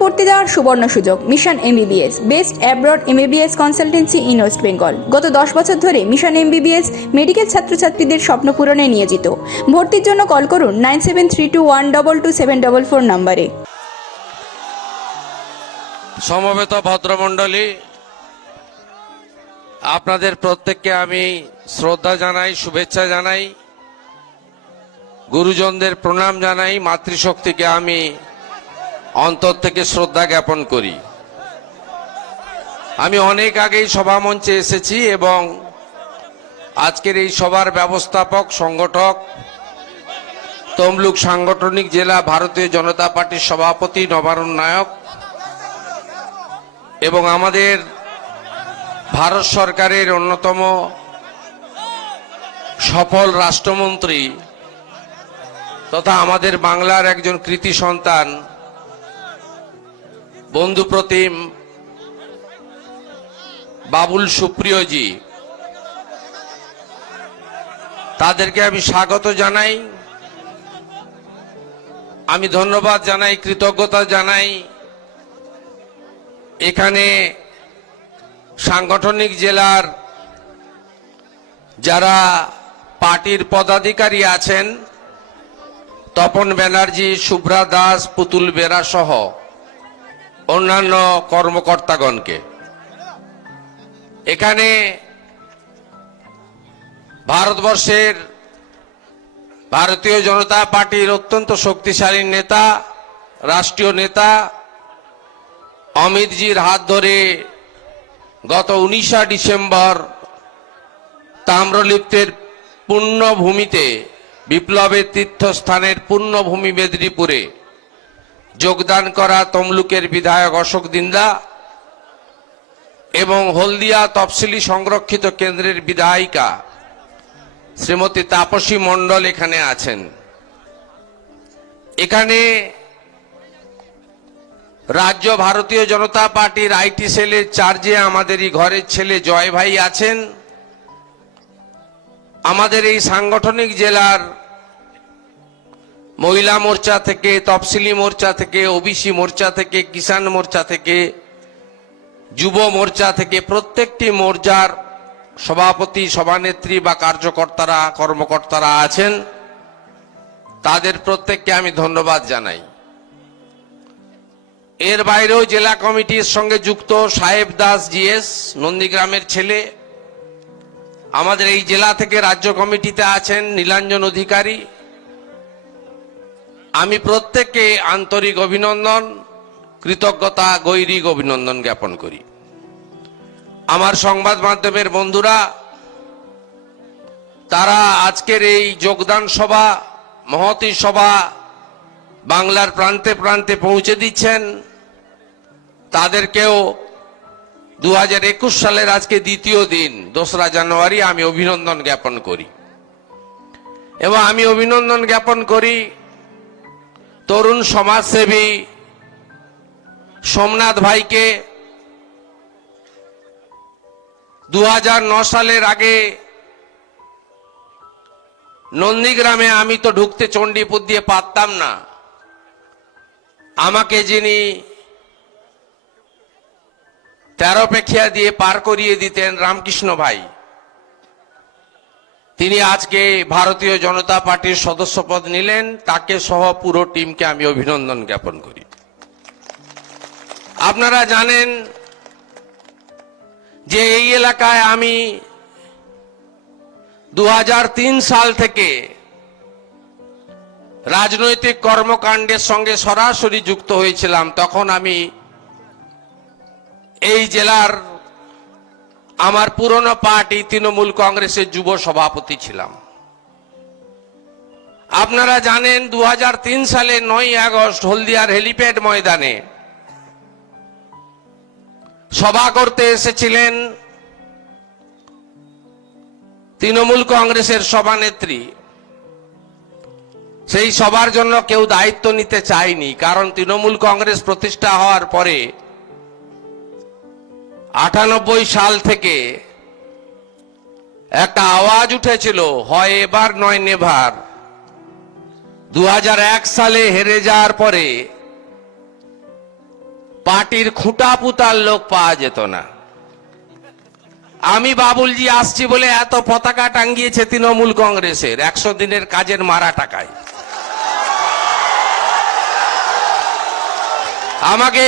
পড়তে যাওয়ার সুবর্ণ সুযোগ। Mission MBBS, best abroad MBBS consultancy in West Bengal. গত 10 বছর ধরে মিশন এমবিবিএস মেডিকেল ছাত্রছাত্রীদের স্বপ্ন পূরণে নিয়োজিত। ভর্তির জন্য কল করুন 9732122744 নম্বরে। সমবেত ভদ্রমণ্ডলী, আপনাদের প্রত্যেককে আমি শ্রদ্ধা জানাই, শুভেচ্ছা জানাই, গুরুজনদের প্রণাম জানাই, মাতৃশক্তিকে আমি অন্তর থেকে শ্রদ্ধা জ্ঞাপন করি। আমি অনেক আগেই সভামঞ্চে এসেছি এবং আজকের এই সভার ব্যবস্থাপক, সংগঠক, তমলুক সাংগঠনিক জেলা ভারতীয় জনতা পার্টির সভাপতি, নবারুণ নায়ক এবং আমাদের ভারত সরকারের অন্যতম সফল রাষ্ট্রমন্ত্রী তথা আমাদের বাংলার একজন কৃতি সন্তান বন্ধুপ্রতিম বাবুল সুপ্রিয়জি, তাদেরকে আমি স্বাগত জানাই, আমি ধন্যবাদ জানাই, কৃতজ্ঞতা জানাই। এখানে সাংগঠনিক জেলার যারা পার্টির পদাধিকারী আছেন, তপন ব্যানার্জি, শুভ্রা দাস, পুতুল বেরা সহ অন্যান্য কর্মকর্তাগণকে, এখানে ভারতবর্ষের ভারতীয় জনতা পার্টির অত্যন্ত শক্তিশালী নেতা, রাষ্ট্রীয় নেতা অমিতজির হাত ধরে গত 19 ডিসেম্বর তাম্রলিপ্তের পুণ্যভূমিতে, বিপ্লবের তীর্থস্থানের পুণ্যভূমি মেদিনীপুরে যোগদান করা তমলুকের বিধায়ক অশোক দিন্দা এবং হলদিয়া তফসিলি সংরক্ষিত কেন্দ্রের বিধায়িকা শ্রীমতী তাপসী মণ্ডল এখানে আছেন। এখানে রাজ্য ভারতীয় জনতা পার্টির আইটি সেলের চার্জে আমাদেরই ঘরের ছেলে জয় ভাই আছেন। আমাদের এই সাংগঠনিক জেলার মহিলা মোর্চা থেকে, তফসিলি মোর্চা থেকে, ওবিসি মোর্চা থেকে, কিষাণ মোর্চা থেকে, যুব মোর্চা থেকে প্রত্যেকটি মোর্চার সভাপতি, সভানেত্রী বা কার্যকর্তারা, কর্মকর্তারা আছেন। তাদের প্রত্যেককে আমি ধন্যবাদ জানাই। এর বাইরেও জেলা কমিটির সঙ্গে যুক্ত সাহেব দাস জিএস, নন্দীগ্রামের ছেলে। আমাদের এই জেলা থেকে রাজ্য কমিটিতে আছেন নীলাঞ্জন অধিকারী। আমি প্রত্যেককে আন্তরিক অভিনন্দন, কৃতজ্ঞতা, গৈরিক অভিনন্দন জ্ঞাপন করি। আমার সংবাদ মাধ্যমের বন্ধুরা, তারা আজকের এই যোগদান সভা, মহতী সভা বাংলার প্রান্তে প্রান্তে পৌঁছে দিচ্ছেন, তাদেরকেও 2021 সালের আজকে দ্বিতীয় দিন 2রা জানুয়ারি আমি অভিনন্দন জ্ঞাপন করি। এবং আমি অভিনন্দন জ্ঞাপন করি তরুণ সমাজসেবী সোমনাথ ভাইকে। 2009 সালের আগে নন্দীগ্রামে আমি তো ঢুকতে চণ্ডীপুর দিয়ে পারতাম না। আমাকে যিনি তেরোপেক্ষিয়া দিয়ে পার করিয়ে দিতেন, রামকৃষ্ণ ভাই, তিনি আজকে ভারতীয় জনতা পার্টির সদস্যপদ নিলেন। তাকে সহ পুরো টিমকে আমি অভিনন্দন জ্ঞাপন করি। আপনারা জানেন যে এই এলাকায় আমি 2003 সাল থেকে রাজনৈতিক কর্মকাণ্ডের সঙ্গে সরাসরি যুক্ত হয়েছিলাম। তখন আমি এই জেলার আমার পুরনো পার্টি তৃণমূল কংগ্রেসের যুব সভাপতি ছিলাম। আপনারা জানেন 2003 সালের 9ই আগস্ট হলদিয়ার হেলিপ্যাড ময়দানে সভা করতে এসেছিলেন তৃণমূল কংগ্রেসের সভানেত্রী। সেই সভার জন্য কেউ দায়িত্ব নিতে চায়নি, কারণ তৃণমূল কংগ্রেস প্রতিষ্ঠা হওয়ার পরে 98 সাল থেকে একটা আওয়াজ উঠেছিল, হয় এবার নয় নেভার। 2001 সালে হেরে যাওয়ার পরে পার্টির খুঁটা পুতার লোক পাওয়া যেত না। আমি বাবুলজি আসছি বলে এত পতাকা টাঙ্গিয়েছে তৃণমূল কংগ্রেসের 100 দিনের কাজের মারা টাকায়। আমাকে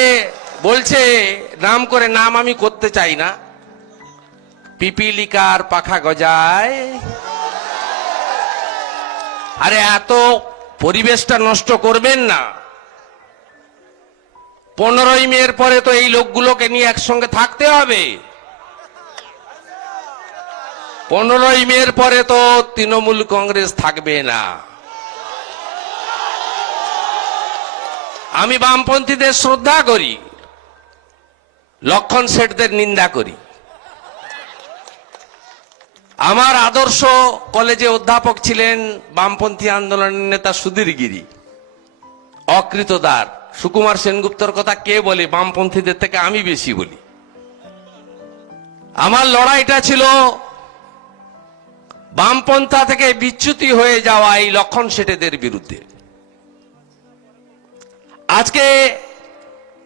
বলছে নাম করে, নাম আমি করতে চাই না, পিপিলিকার পাখা গজায়। আরে এত পরিবেশটা নষ্ট করবেন না। 15ই মের পরে তো এই লোকগুলোকে নিয়ে একসঙ্গে থাকতে হবে। 15ই মের পরে তো তৃণমূল কংগ্রেস থাকবে না। আমি বামপন্থীদের শ্রদ্ধা করি, লক্ষণ শেঠদের নিন্দা করি। আমার আদর্শ কলেজে অধ্যাপক ছিলেন বামপন্থী আন্দোলনের নেতা সুধীর গিরি, অকৃতদার। সুকুমার সেনগুপ্তর কথা কে বলে? বামপন্থীদের থেকে আমি বেশি বলি। আমার লড়াইটা ছিল বামপন্থা থেকে বিচ্যুতি হয়ে যাওয়া এই লক্ষণ শেঠেদের বিরুদ্ধে। আজকে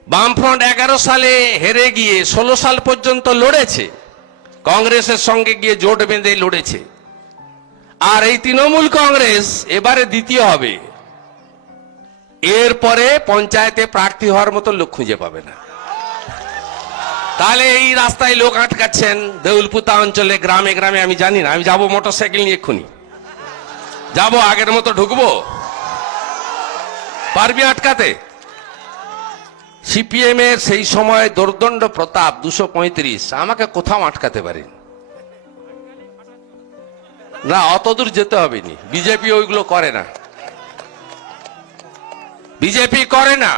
বামফ্রন্ট 11 সালে হেরে গিয়ে 16 সাল পর্যন্ত লড়েছে, কংগ্রেসের সঙ্গে গিয়ে জোট বেঁধে লড়েছে। আর এই তৃণমূল কংগ্রেস এবারে দ্বিতীয় হবে। এরপরে পঞ্চায়েতে প্রার্থী হওয়ার মতো লোক খুঁজে পাবে না। তাহলে এই রাস্তায় লোক আটকাচ্ছেন দেউলপুতা অঞ্চলে, গ্রামে গ্রামে। আমি জানি না, আমি যাবো মোটরসাইকেল নিয়ে, এক্ষুনি যাবো, আগের মতো ঢুকবো? পারবি আটকাতে? সিপিএম এর সেই সময় দোর্দণ্ড প্রতাপ 235, আমাকে কোথাও আটকাতে পারেন না। অত দূর যেতে হবে নি। বিজেপি ওইগুলো করে না, বিজেপি করে না।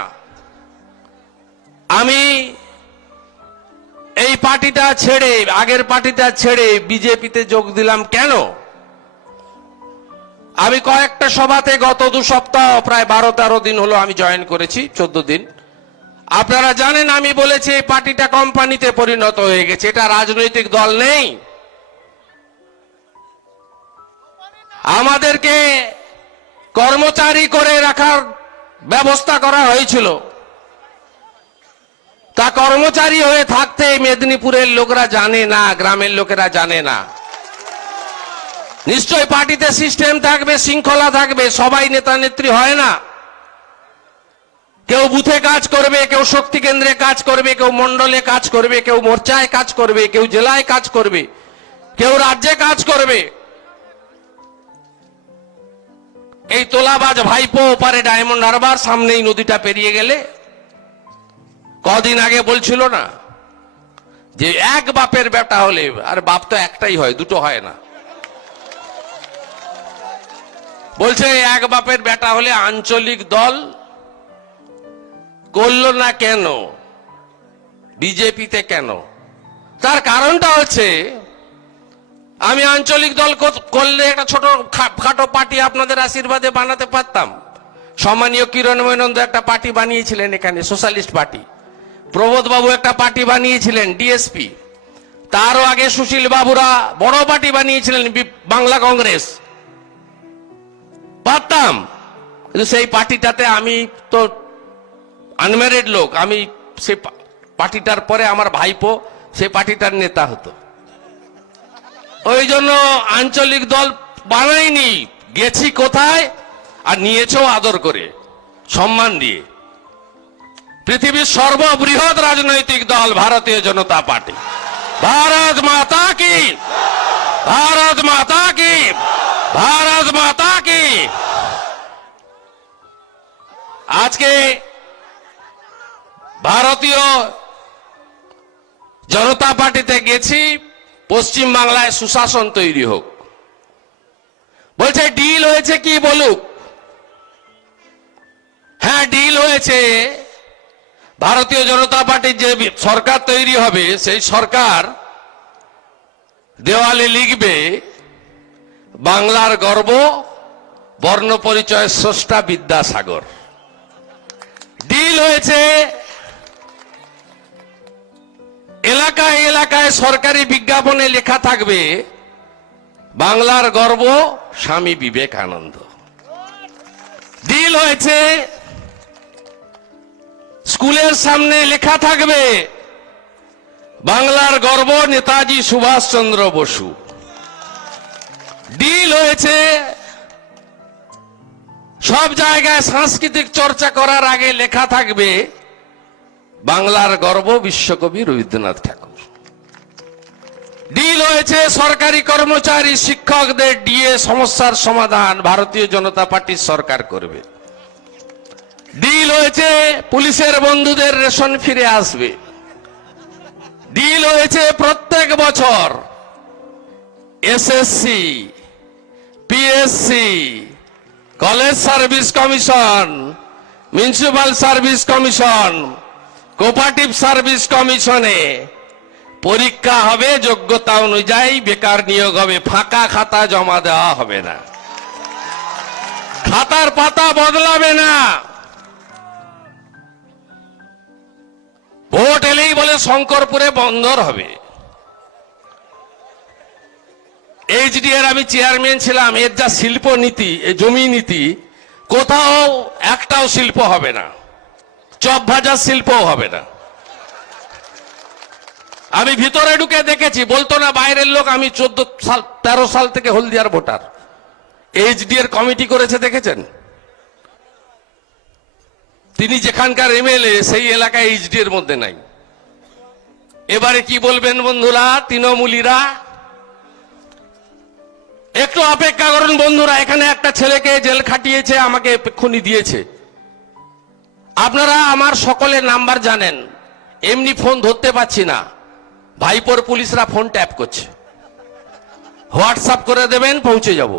আমি এই পার্টিটা ছেড়ে, আগের পার্টিটা ছেড়ে বিজেপিতে যোগ দিলাম কেন? আমি কয়েকটা সভাতে গত 2 সপ্তাহ, প্রায় 12-13 দিন হলো আমি জয়েন করেছি, 14 দিন। আপনারা জানেন আমি বলেছি এই পার্টিটা কোম্পানিতে পরিণত হয়ে গেছে, এটা রাজনৈতিক দল নেই। আমাদেরকে কর্মচারী করে রাখার ব্যবস্থা করা হয়েছিল, তা কর্মচারী হয়ে থাকতে মেদিনীপুরের লোকরা জানে না, গ্রামের লোকেরা জানে না। নিশ্চয় পার্টিতে সিস্টেম থাকবে, শৃঙ্খলা থাকবে, সবাই নেতা নেত্রী হয় না। কেউ বুথে কাজ করবে, কেউ শক্তি কেন্দ্রে কাজ করবে, কেউ মন্ডলে কাজ করবে, কেউ মোর্চায় কাজ করবে, কেউ জেলায় কাজ করবে, কেউ রাজ্যে কাজ করবে। এই তোলাবাজ ভাইপো ওপারে ডায়মন্ড হারবার, সামনেই নদীটা পেরিয়ে গেলে কদিন আগে বলছিল না যে এক বাপের বেটা হলে, আর বাপ তো একটাই হয়, দুটো হয় না। বলছে এক বাপের বেটা হলে আঞ্চলিক দল করলো না কেন, বিজেপিতে কেন? তার কারণটা হচ্ছে, আমি আঞ্চলিক দল করলে একটা ছোট খাটো পার্টি আপনাদের আশীর্বাদে বানাতে পারতাম। সম্মানীয় কিরণময় নন্দ একটা পার্টি বানিয়েছিলেন এখানে, সোশ্যালিস্ট পার্টি। প্রবোধ বাবু একটা পার্টি বানিয়েছিলেন, ডিএসপি। তারও আগে সুশীল বাবুরা বড় পার্টি বানিয়েছিলেন, বাংলা কংগ্রেস। পারতাম, কিন্তু সেই পার্টিটাতে আমি তো আনম্যারিড লোক, আমি সেই পার্টিটার পরে আমার ভাইপো সেই পার্টিটার নেতা হতো। ওই জন্য আঞ্চলিক দল বানাইনি। গেছি কোথায়, আর নিয়েছেও আদর করে, সম্মান দিয়ে। পৃথিবীর সর্ববৃহৎ রাজনৈতিক দল ভারতীয় জনতা পার্টি। ভারত মাতা কি, ভারত মাতা কি, ভারত মাতা কি। আজকে ভারতীয় জনতা পার্টিতে গেছি, পশ্চিম বাংলায় সুশাসন তৈরি হোক। বলছে ডিল হয়েছে, কি বলুক? হ্যাঁ, ডিল হয়েছে। ভারতীয় জনতা পার্টির যে সরকার তৈরি হবে, সেই সরকার দেওয়ালে লিখবে বাংলার গর্ব, বর্ণ পরিচয় স্রষ্টা বিদ্যাসাগর। ডিল হয়েছে। এলাকায় এলাকায় সরকারি বিজ্ঞাপনে লেখা থাকবে বাংলার গর্ব স্বামী বিবেকানন্দ। ডিল হয়েছে স্কুলের সামনে লেখা থাকবে বাংলার গর্ব নেতাজি সুভাষচন্দ্র বসু। ডিল হয়েছে সব জায়গায় সাংস্কৃতিক চর্চা করার আগে লেখা থাকবে বাংলার গর্ব বিশ্বকবি রবীন্দ্রনাথ ঠাকুর। ডিল হয়েছে সরকারি কর্মচারী শিক্ষকদের ডিএ সমস্যার সমাধান ভারতীয় জনতা পার্টির সরকার করবে। ডিল হয়েছে পুলিশের বন্ধুদের রেশন ফিরে আসবে। ডিল হয়েছে প্রত্যেক বছর SSC, PSC, college service commission, municipal service commission, cooperative service কমিশনে পরীক্ষা হবে, যোগ্যতা অনুযায়ী বেকার নিয়োগ হবে, ফাঁকা খাতা জমা দেওয়া হবে না, খাতার পাতা বদলাবে না। ভোট এলেই বলে শঙ্করপুরে বন্দর হবে। এইচডিএর আমি চেয়ারম্যান ছিলাম, এর যা শিল্প নীতি, জমি নীতি, কোথাও একটাও শিল্প হবে না, চপ ভাজার শিল্পও হবে না। আমি ভিতরে ঢুকে দেখেছি, বলতো না বাইরের লোক, আমি 13 সাল থেকে হলদিয়ার ভোটার। এইচডিএর কমিটি করেছে দেখেছেন? তিনি যেখানকার এমএলএ সেই এলাকায় এইচডি এর মধ্যে নাই। এবারে কি বলবেন বন্ধুরা, তৃণমূলীরা? একটু অপেক্ষা করুন বন্ধুরা, এখানে একটা ছেলেকে জেল খাটিয়েছে, আমাকে এক্ষুনি দিয়েছে। আপনারা আমার সকলের নাম্বার জানেন, এমনি ফোন ধরতে পাচ্ছি না, ভাইপোর পুলিশরা ফোন ট্যাপ করছে। হোয়াটসঅ্যাপ করে দেবেন, পৌঁছে যাব,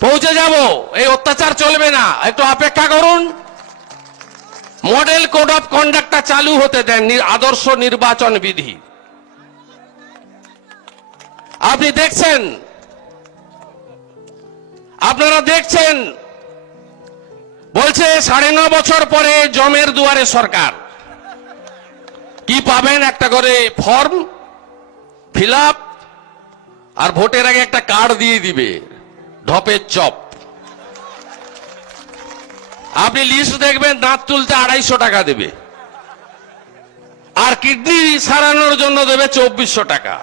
পৌঁছে যাব। এই অত্যাচার চলবে না, একটু অপেক্ষা করুন। মডেল কোড অফ কন্ডাক্টটা চালু হতে দেন, আদর্শ নির্বাচন বিধি। আপনি দেখছেন, আপনারা দেখছেন, বলছে 9.5 বছর পরে জমের দুয়ারে সরকার। কি পাবেন? একটা করে ফর্ম ফিল আপ, আর ভোটের আগে একটা কার্ড দিয়ে দিবে, ঢপের চপ। আপনি লিস্ট দেখবেন, দাঁত তুলতে 250 টাকা দেবে, আর কিডনি সারানোর জন্য দেবে 2400 টাকা।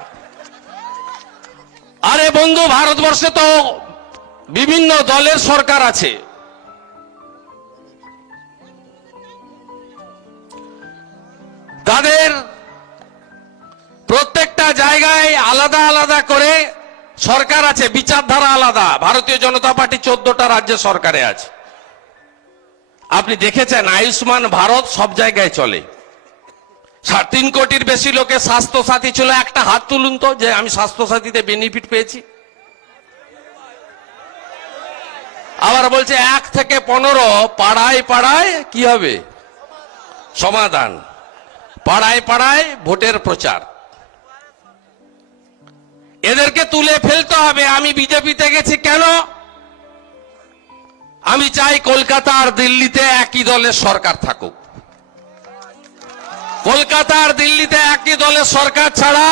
আরে বন্ধু, ভারতবর্ষে তো বিভিন্ন দলের সরকার আছে। তাদের প্রত্যেকটা জায়গায় আলাদা আলাদা করে সরকার আছে, বিচারধারা আলাদা। ভারতীয় জনতা পার্টি 14টা রাজ্যে সরকারে আছে। আপনি দেখেছেন, আয়ুষ্মান ভারত সব জায়গায় চলে। 3 কোটির বেশি লোকের স্বাস্থ্য সাথী ছিল। একটা হাত তুলুন তো, যে আমি স্বাস্থ্য সাথীতে বেনিফিট পেয়েছি। আবার বলছে 1 থেকে 15 পাড়ায় পাড়ায় কি হবে? সমাধান। পাড়ায় পাড়ায় ভোটের প্রচার। এদেরকে তুলে ফেলতে হবে। আমি বিজেপিতে গেছি কেন? আমি চাই কলকাতা আর দিল্লিতে একই দলের সরকার থাকুক। কলকাতা আর দিল্লিতে একই দলের সরকার ছাড়া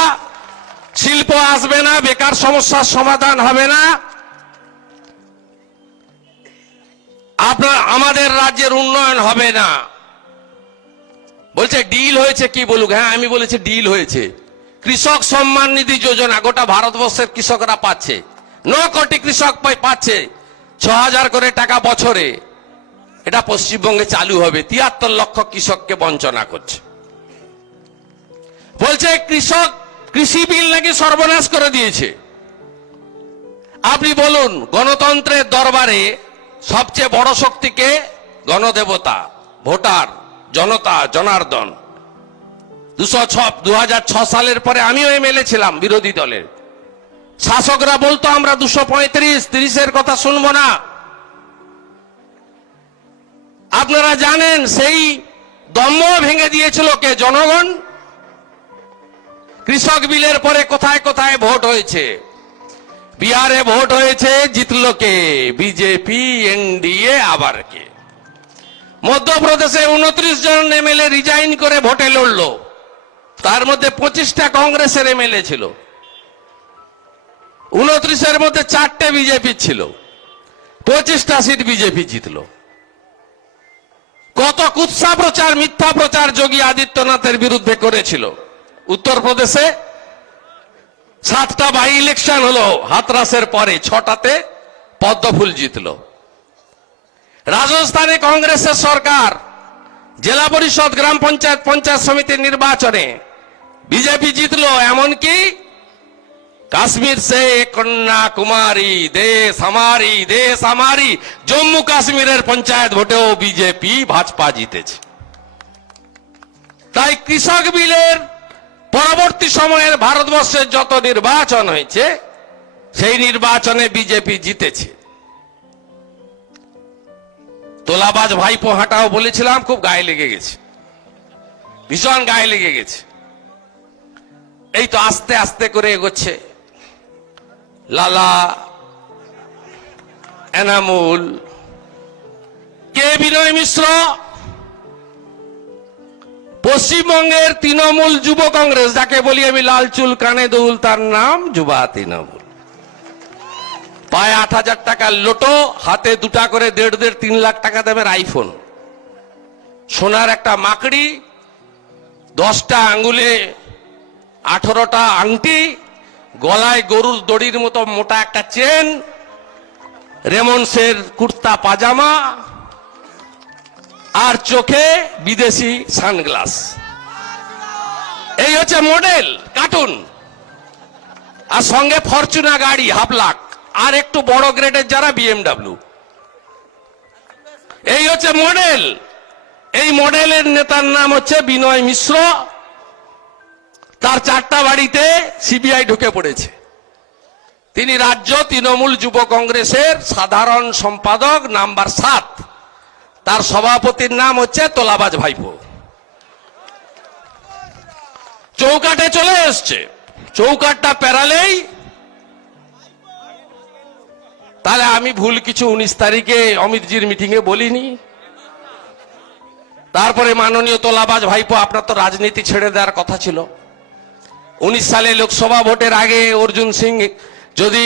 শিল্প আসবে না, বেকার সমস্যার সমাধান হবে না, আমাদের রাজ্যের উন্নয়ন হবে না। বলছে ডিল হয়েছে, কি বলুক? হ্যাঁ, আমি বলেছি ডিল হয়েছে। কৃষক সম্মান নিধি যোজনা গোটা ভারতবর্ষের কৃষকরা পাচ্ছে। 9 কোটি কৃষক পাচ্ছে 6000 করে টাকা বছরে। এটা পশ্চিমবঙ্গে চালু হবে। 73 লক্ষ কৃষককে বঞ্চনা করছে। বলছে কৃষি বিল নাকি সর্বনাশ করে দিয়েছে। আপনি বলুন, গণতন্ত্রের দরবারে সবচেয়ে বড় শক্তিকে? গণদেবতা, ভোটার, জনতা, জনার্দন। 2006 সালের পরে আমিও এমএলএ ছিলাম বিরোধী দলের। শাসকরা বলতো আমরা 235-30-এর কথা শুনবো না। আপনারা জানেন সেই দম্ভ ভেঙে দিয়েছিল কে? জনগণ। কৃষক বিলের পরে কোথায় কোথায় ভোট হয়েছে? বিহারে ভোট হয়েছে, জিতলো কে? বিজেপি, এনডিএ, আবার কে? মধ্যপ্রদেশে 29 জন এমএলএ রিজাইন করে ভোটে লড়লো। তার মধ্যে 25টা কংগ্রেসের এমএলএ ছিল। 29-এর মধ্যে 4টে বিজেপি ছিল। 25টা সিট বিজেপি জিতলো। কত কুৎসা প্রচার, মিথ্যা প্রচার যোগী আদিত্যনাথের বিরুদ্ধে করেছিল। উত্তরপ্রদেশে 7টা বাই ইলেকশন হলো হাতরাসের পরে, 6টাতে পদ্মফুল জিতলো। রাজস্থানে কংগ্রেসের সরকার জেলা পরিষদ, গ্রাম পঞ্চায়েত, পঞ্চায়েত সমিতির নির্বাচনে বিজেপি জিতলো। এমনকি কাশ্মীর সে কন্যাকুমারী দেশ আমারি জম্মু কাশ্মীরের পঞ্চায়েত ভোটেও বিজেপি ভাজপা জিতেছে। তাই কৃষক বিলের পরবর্তী সময়ের ভারতবর্ষের যত নির্বাচন হয়েছে সেই নির্বাচনে বিজেপি জিতেছে। তোলাবাজ ভাইপো হাঁটাও বলেছিলাম, খুব গায়ে লেগে গেছে, ভীষণ গায়ে লেগে গেছে। এই তো আস্তে আস্তে করে এগোচ্ছে। লালা, এনামুল, কে বিনয় মিশ্র, পশ্চিমবঙ্গের তৃণমূল যুব কংগ্রেস, যাকে বলি আমি লাল চুল কানে দুল, তার নাম যুবা তৃণমূল। পায়ে 8,000 টাকার লোটো, হাতে 2টা করে 1.5-3 লাখ টাকা দামের আইফোন, সোনার একটা মাকড়ি, 10টা আঙ্গুলে 18টা আংটি, গলায় গরুর দড়ির মতো মোটা একটা চেন, রেমন্ডসের কুর্তা পাজামা, আর চোখে বিদেশি সানগ্লাস। এই হচ্ছে মডেল, কার্টুন। আর সঙ্গে ফরচুনা গাড়ি 1.5 লাখ, আর একটু বড় গ্রেডের যারা BMW। এই হচ্ছে মডেল। এই মডেলের নেতার নাম হচ্ছে বিনয় মিশ্র। তার 4টা বাড়িতে সিবিআই ঢুকে পড়েছে। তিনি রাজ্য তৃণমূল যুব কংগ্রেসের সাধারণ সম্পাদক নাম্বার 7। তার সভাপতির নাম হচ্ছে তোলাবাজ ভাইপো। চৌকাঠে চলে এসছে। চৌকাঠটা পেরালেই তাহলে আমি ভুল কিছু 19 তারিখে অমিতজির মিটিং এ বলিনি। তারপরে মাননীয় তোলাবাজ ভাইপো, আপনার তো রাজনীতি ছেড়ে দেওয়ার কথা ছিল। 19 সালে লোকসভা ভোটের আগে অর্জুন সিং যদি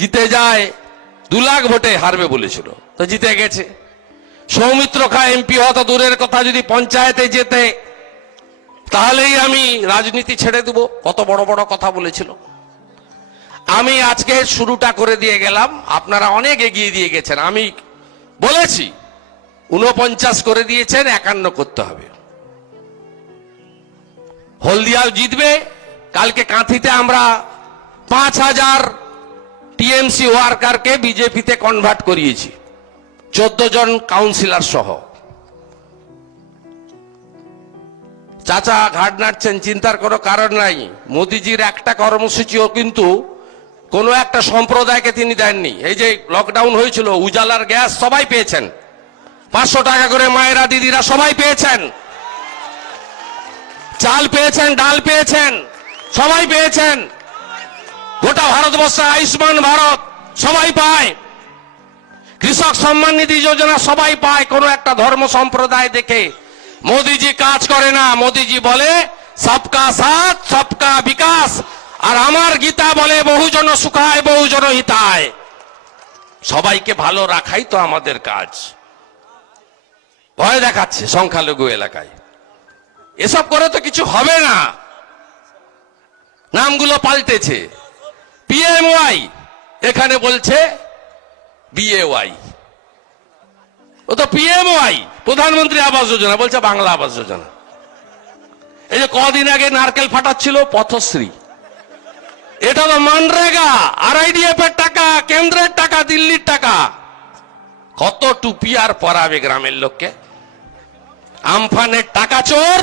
জিতে যায় 2 লাখ ভোটে হারবে বলেছিল, তো জিতে গেছে। সৌমিত্র খা এমপি হতো দূরের কথা, যদি পঞ্চায়েতে যেতে তাহলেই আমি রাজনীতি ছেড়ে দেব, কত বড় বড় কথা বলেছিল। আমি আজকে শুরুটা করে দিয়ে গেলাম, আপনারা অনেক এগিয়ে দিয়ে গেছেন। আমি বলেছি 49 করে দিয়েছেন, 51 করতে হবে। হলদিয়াও জিতবে। কালকে কাঁথিতে আমরা 5,000 টিএমসি ওয়ার্কারকে বিজেপিতে কনভার্ট করিয়েছি, 14 জন কাউন্সিলর সহ। চাচা ঘাট নাড়ছেন, চিন্তার কোনো কারণ নাই। মোদিজির একটা কর্মসূচিও কিন্তু কোনো একটা সম্প্রদায়কে তিনি দেননি। এই যে লকডাউন হয়েছিল, উজালার গ্যাস সবাই পেয়েছেন, 500 টাকা করে মায়েরা দিদিরা সবাই পেয়েছেন, চাল পেয়েছেন, ডাল পেয়েছেন, সবাই পেয়েছেন। গোটা ভারতবর্ষে আয়ুষ্মান ভারত সবাই পায়, কৃষক সম্মান নিধি যোজনা সবাই পায়। কোন একটা ধর্ম সম্প্রদায় দেখে মোদিজি কাজ করে না। মোদিজি বলে সবকা সাথ সবকা বিকাশ, আর আমার গীতা বলে বহুজন সুখায় বহুজন হিতায়। সবাইকে ভালো রাখাই তো আমাদের কাজ। ভয় দেখাচ্ছে সংখ্যালঘু এলাকায়, এসব করে তো কিছু হবে না। নামগুলো পাল্টেছে, পিএমওয়াই এখানে বলছে বিএওয়াই। ও তো পিএমওয়াই, প্রধানমন্ত্রী আবাস যোজনা, বলছে বাংলা আবাস যোজনা। এই যে কদিন আগে নারকেল ফাটাচ্ছিল পথশ্রী, এটা তো মানরেগা, RIDF এর টাকা, কেন্দ্রের টাকা, দিল্লির টাকা। কত টুপি আর পরাবে গ্রামের লোককে। আমফানের টাকা চোর।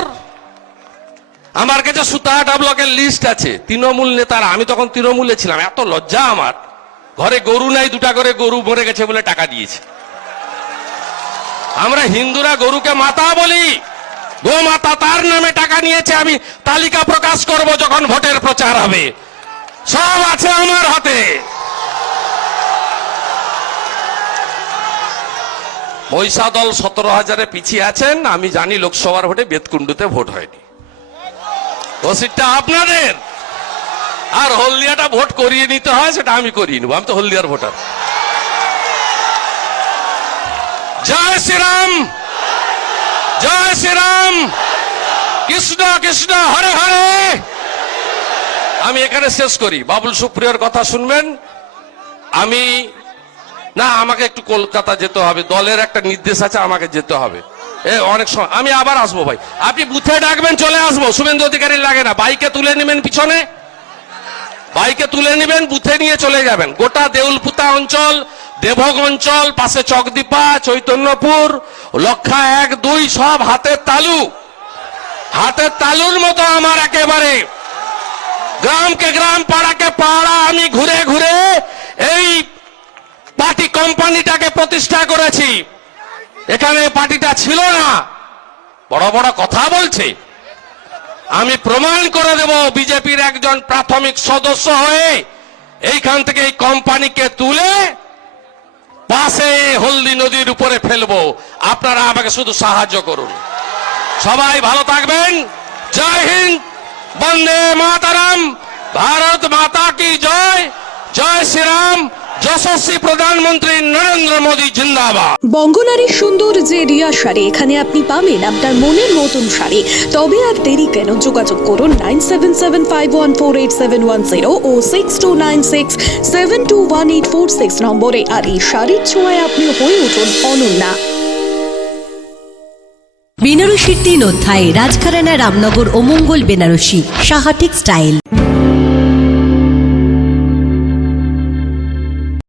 আমার কাছে সুতাহাটা ব্লকের লিস্ট আছে তৃণমূল নেতারা, আমি তখন তৃণমূলে ছিলাম, এত লজ্জা আমার। ঘরে গরু নাই, 2টা করে গরু মরে গেছে বলে টাকা দিয়েছে। আমরা হিন্দুরা গরুকে মাতা বলি, গো মাতা, তার নামে টাকা নিয়েছে। আমি তালিকা প্রকাশ করব যখন ভোটের প্রচার হবে, সব আছে আমার হাতে। মহিষা দল 17,000-এ পিছিয়ে আছেন। আমি জানি লোকসভার ভোটে বেতকুণ্ডুতে ভোট হয়নি, ও সিটটা আপনাদের। আর হলদিয়াটা ভোট করিয়ে নিতে হয়, সেটা আমি করিয়ে নেবো, আমি তো হলদিয়ার ভোটার। জয় শ্রীরাম, জয় শ্রীরাম, কৃষ্ণ কৃষ্ণ হরে হরে। আমি এখানে শেষ করি, বাবুল সুপ্রিয়র কথা শুনবেন। আমি না, আমাকে একটু কলকাতা যেতে হবে, দলের একটা নির্দেশ আছে, আমাকে যেতে হবে। অনেক সময় আমি আবার আসবো ভাই, আপনি বুথে ডাকবেন, চলে আসবো। শুভেন্দু অধিকারী লাগে না, বাইকে তুলে নেবেন, পিছনে বাইকে তুলে নেবেন, বুথে নিয়ে চলে যাবেন। গোটা দেউলপুতা অঞ্চল, দেবগ অঞ্চল, পাশে চকদীপা, চৈতন্যপুর, লক্ষা 1, 2 সব হাতের তালু, হাতের তালুর মতো আমার একেবারে গ্রামকে গ্রাম, পাড়াকে পাড়া আমি ঘুরে ঘুরে এই পার্টি কোম্পানিটাকে প্রতিষ্ঠা করেছি। এখানে পার্টিটা ছিল না, বড় বড় কথা বলছে। আমি প্রমাণ করে দেব, বিজেপির একজন প্রাথমিক সদস্য হয়ে এইখান থেকে এই কোম্পানিকে তুলে পাশে হলদি নদীর উপরে ফেলবো। আপনারা আমাকে শুধু সাহায্য করুন। সবাই ভালো থাকবেন। জয় হিন্দ, বন্দে মাতারাম, ভারত মাতা কি জয়, জয় শ্রীরাম, যশস্বী প্রধানমন্ত্রী নরেন্দ্র মোদী জিন্দাবাদ। বঙ্গনারীর সুন্দর যে রিয়া শাড়ি, এখানে আপনি পাবেন আপনার মনের মতন শাড়ি। তবে আর দেরি কেন, যোগাযোগ করুন 9775148710 ও 6296721846 নম্বরে। আর এই শাড়ির ছোঁয়ায় আপনি হয়ে উঠুন অনন্যা। বেনারসির 3 অধ্যায়, রাজঘরানা, রামনগর ও মঙ্গল বেনারসি, সাহা টেক্সটাইল।